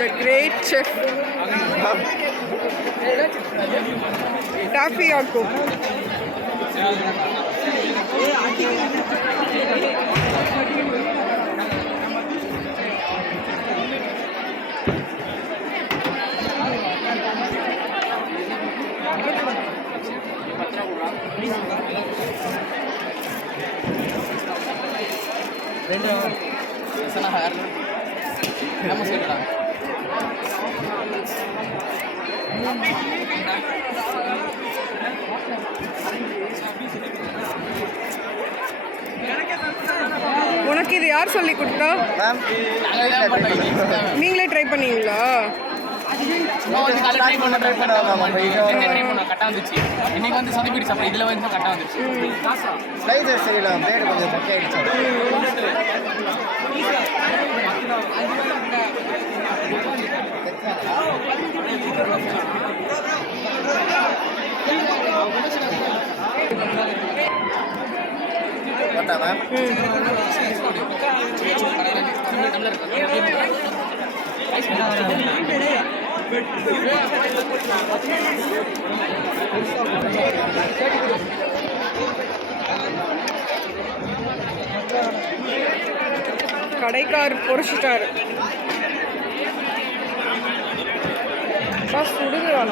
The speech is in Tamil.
The great chef Daffy Yakub. உனக்கு இது யார் சொல்லி கொடுத்தா? நீங்களே ட்ரை பண்ணீங்களா? கட்டா வந்துச்சு இன்னைக்கு வந்து சொதப்பிடுச்சு. அப்புறம் இதுல வந்து கட்டா வந்துச்சு. ஸ்லைசர் சரியில்லை, பிளேடு கொஞ்சம் மொக்கை ஆயிடுச்சு. கடைக்கார் பொறிச்சிட்டாரு. சுடுகிறான்.